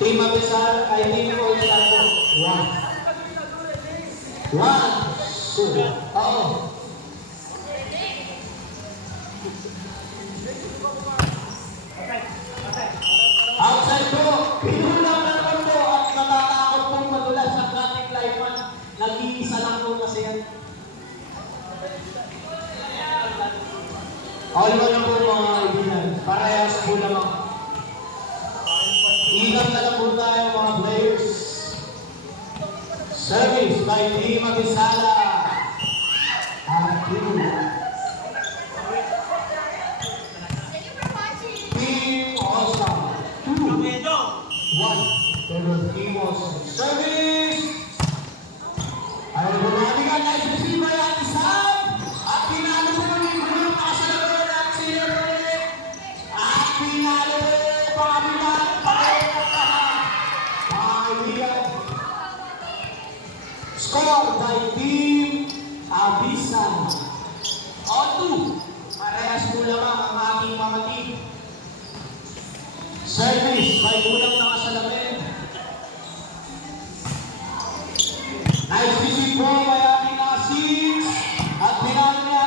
Team Abisal, ay Team All-Star po. 1, 2, oo. Outside po, pinulang naman po at natatakot pong madulas ang ating lineman. Nag-iisa lang po kasi yan. All mo lang po mga kaibigan. Parehas po naman. Ilan na lang po tayo mga players. Service by Team Abisala. Team All-Star. 2, 1. Pero Team All-Star. Service! Ayaw po mga kaibigan. Nice receive by Abisal. At pinalo po yung gulong nakasalabay at sila ulit. At pinalo po mga kaibigan. Score by Team Abisal. On 2. Parehas po lamang ang aking mga team. Service by Kulang Nakasalamin. Nice visit po by ating Asins. At pinalo niya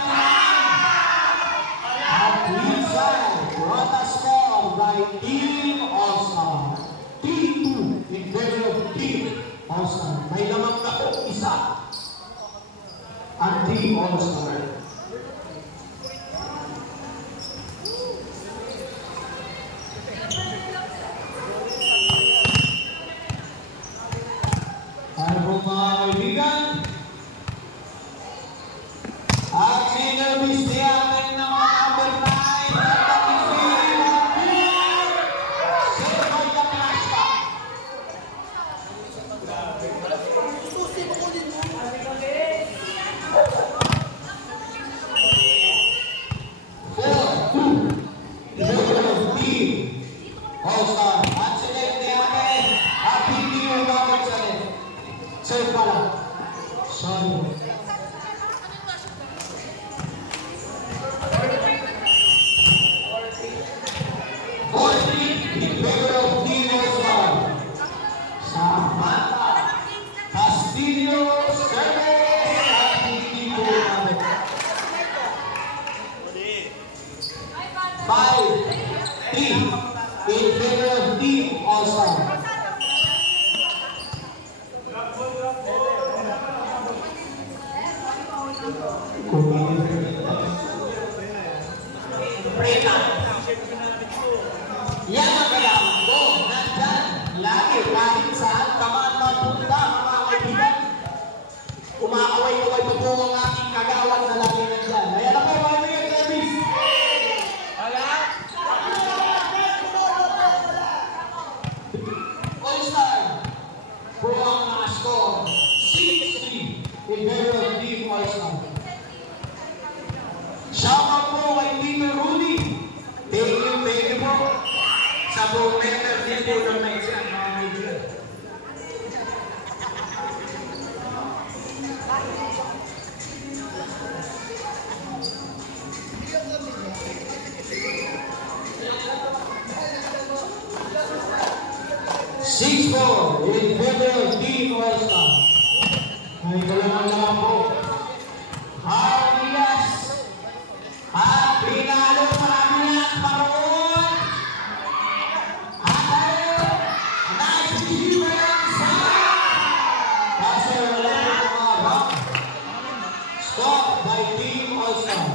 at Lisa. What a score by Team All-Star. Team 2 in favor of Team All-Star. May lamang na po isa ang Team All-Star. Ano po mga kaibigan? At sinabis niya amin ng mga number 9 at pag-isip at save by the clash back. All-Star. At select niya amin at hindi yung gamit sa left. Save pala. Sorry. In favor of Team All-Star. Samantha Castillo Service at hindi po namin. 5-3 in favor of Team All-Star. Yan ang kailangan ko. Nandyan. Lagi. Kahit saan kaman magpunta, mga kaibigan. Umakaway-kaway pa po ang ating kagawan na lagi nandyan. Ayan ako, mga kaibigan, service. All-Star. Po ang nakascore. 6-3 in favor of Team All-Star. Shoutout po kay Tito Rudy. Thank you po. Sa buong member din po ng mga isang mga kaibigan. In favor of Team All-Star. Ay, kailangan naman po. Arias. At pinalo marami na at paroon. At ayun. Nice defense. Kasi wala po mga rock. Stop by Team All-Star.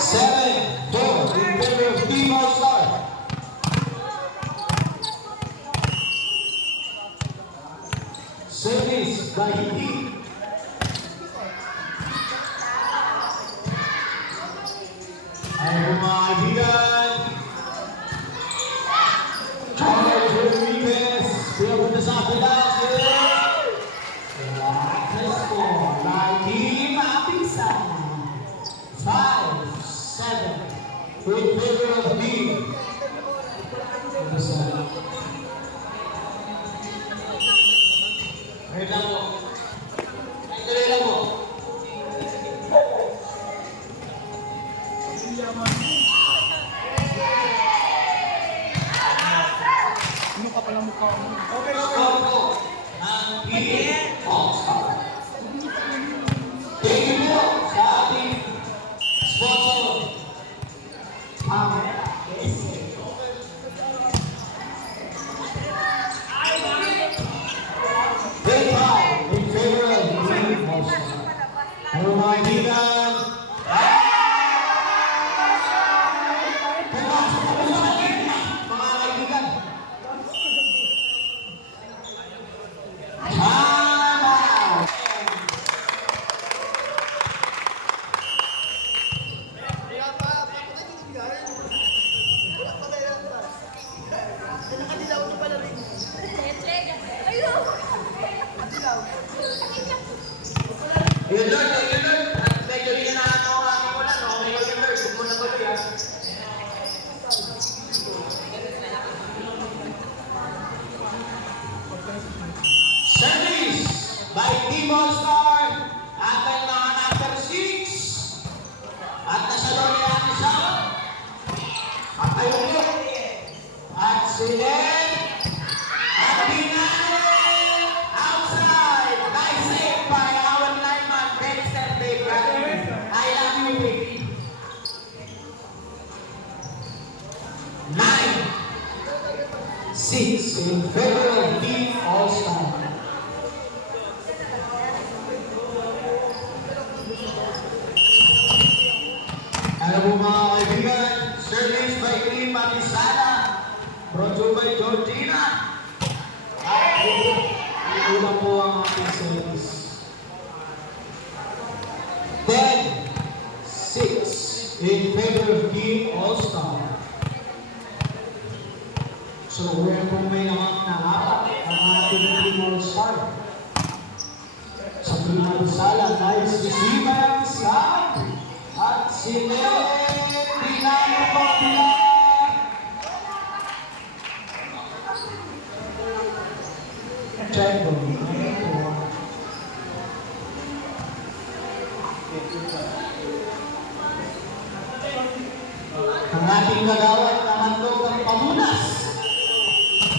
7-4 in favor of Team All-Star. Service by Team. Ay mga kaibigan. Charles Rodriguez. Pinapunta sa Apilas. Let's go. By Team Abisal. 5-7 in favor of Team Abisal. Wait lang mo. Tuloy lang mo. Score po ng Team All-Star. Thank you po sa ating sponsor. Great time in favor of Team All-Star. Ano mga kaibigan? Pumasok na po sa gitna, mga kaibigan. Tama! Yun Lord, yun Lord. At medyo rin na ano ang aming ulan. Okay yun Lord, huwag mo na tuloy ah. Service by Team All-Star. Ating mga number 6. At nasa loob niya ang isa. At ayun po. At sila. At pinanay. Outside. Nice save by our lineman, Dexter Baker. I love you, baby. 9-6 in favor of Team All-Star. Ano po mga kaibigan? Service by Team Matisala. Brought to you by Georgina. At iulang po ang ating service. 10-6 in favor of Team All-Star. So, we're po may naman na apat ang ating Team All-Star. Sa Team Matisala, nice receive ang Sam. At si Lene Pinano Pabila. Check po. Ang ating kagawad na handog ng pamunas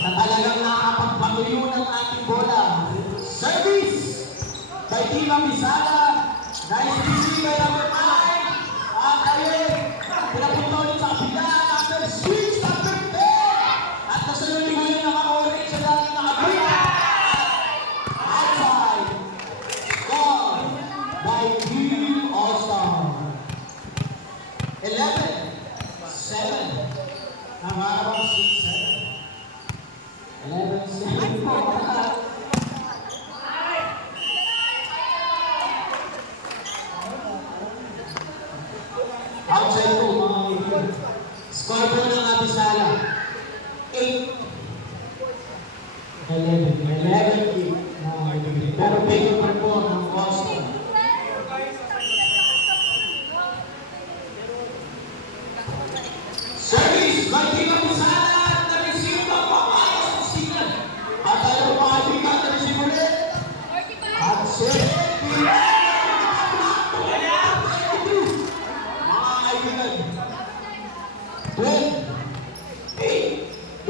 na talagang nakakapagpatuyo ng ating bola. Service by Team Amisala. Nice receive by number 9. At ayun, pinapunta ulit sa kapila. Number 6, number 10. At nasunod ko yung naka-orange sa dating nakapila. Outside. Score by Team All-Star. 11-7. Ang harapang 6-7. 11-7 po. Outside po mga kaibigan. Score po ng Abisala. 8. 11. 11-8 mga kaibigan. Pero favor po ng All-Star. Service by Team Abisala. Na-receive ang papayas ng signal. At ayaw mga kaibigan na-receive ulit. At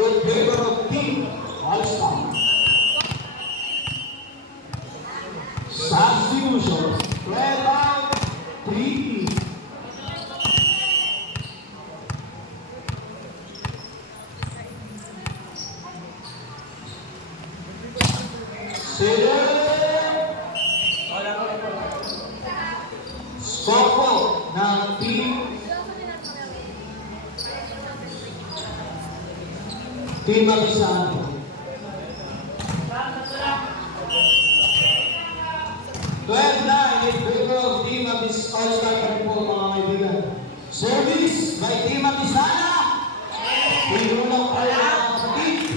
in favor of Team All-Star. Substitution. 12-3. Score po ng Team Abisala. 12-9 in favor of Team All-Star po mga kaibigan. Service by Team Abisala. Pinulong po ang team.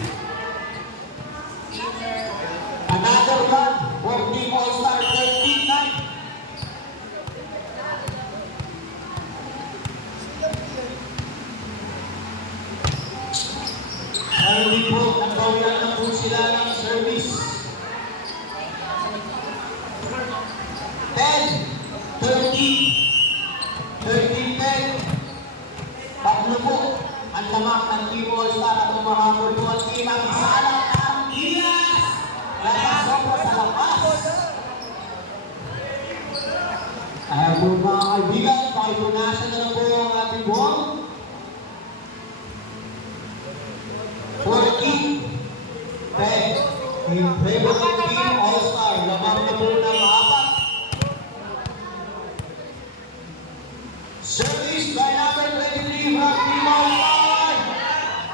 Another one for Team All-Star. 13-9. Hindi po, nagbawilan na po sila ng service. 13-10. Tatlo po ang lamak ng Team All-Star at umahabol po ang Team Abisala. Ayan po mga kaibigan, pakipunasan na lang po ang ating ball. 14, 10, in favor of Team All-Star. Lamang na po ng apat. Service by number 23 from Team All-Star.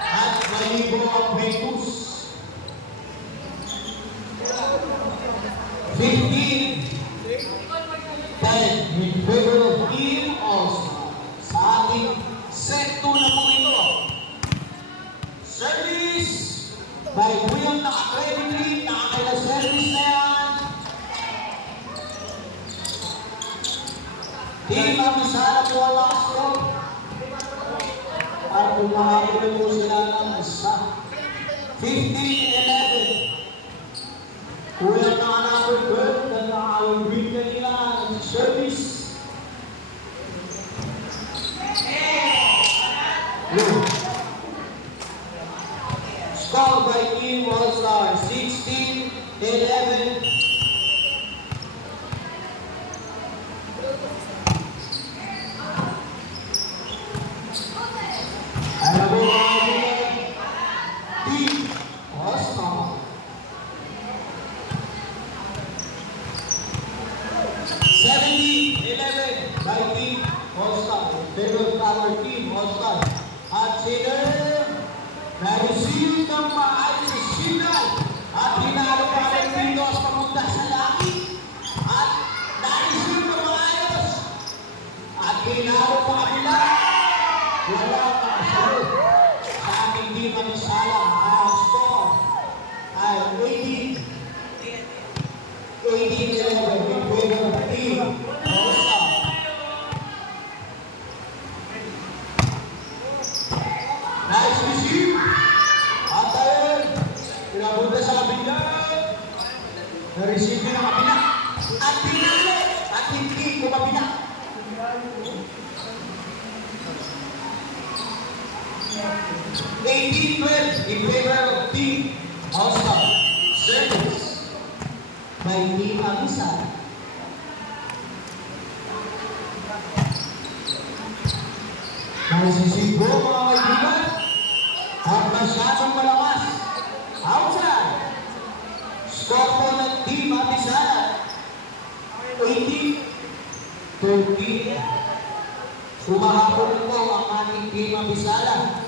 At malibo ang Ventus. 15, 10, in favor of Team All-Star. Sa ating set 2 na po ito. Service by William naka-credit, nakakailang-service na yan. Team Abisala po ang last row. At umahapon po sila ng isa. 15-11. William naka-number 12 na naka-win kanila ng service. Score by Team All-Star, 16-11. Ano po mga kaibigan? Team All-Star. 17-11 by Team All-Star. Favorite power Team All-Star. At sila na-receive ng maayos si signal at hinalo pa rin Pinos pamunta sa langit at na-receive ng maayos at hinalo pa kabila. Wala makasagot sa ating team ng Isala. Ang score ay 18-11 in favor of Team All-Star. Nice receive. At ayun, pinabunta sa kabila. Na-receive din ang kabila. At pinalo. At hindi ko kabila. In favor of Team All-Star. Service by Team Abisala. Nagsisig po mga kaibigan at masyadong malakas. Outside. Score po ng Team Abisala. 18-13. Umahapon po ang ating Team Abisala.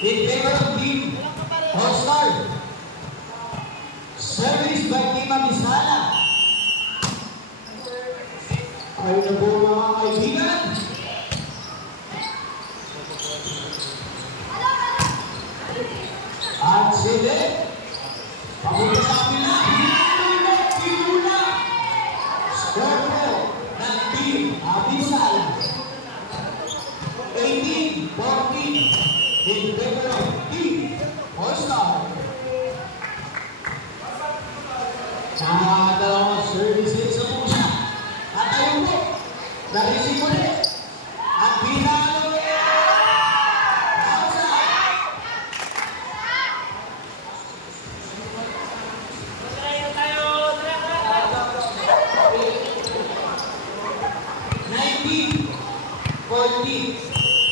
In favor of Team All-Star. Service by Team Abisala. Ayun na po mga kaibigan. At sila, pamunta sa kabila. Hinula. Score po ng Team Abisala. 18-14. In favor of Team All-Star. Dalawang services sa pusa. At ayun po, na-receive ulit. At pinalo outside.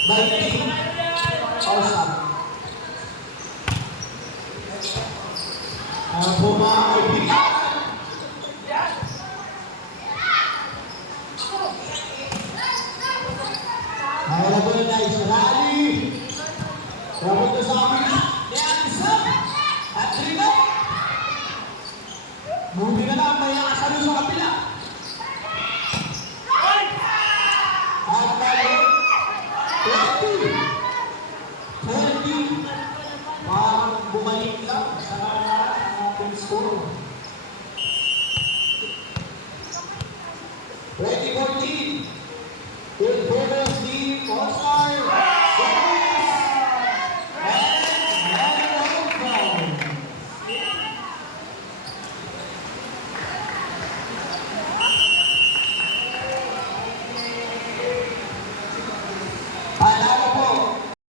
By Team All-Star. Ang bumaibigan. Available na Israeli. Pamunta sa amin na. Neantisam. At Rino. Moving na lang. May nakasalo sa kapila. At tayo. 20. Parang bumalik lang sa ating score.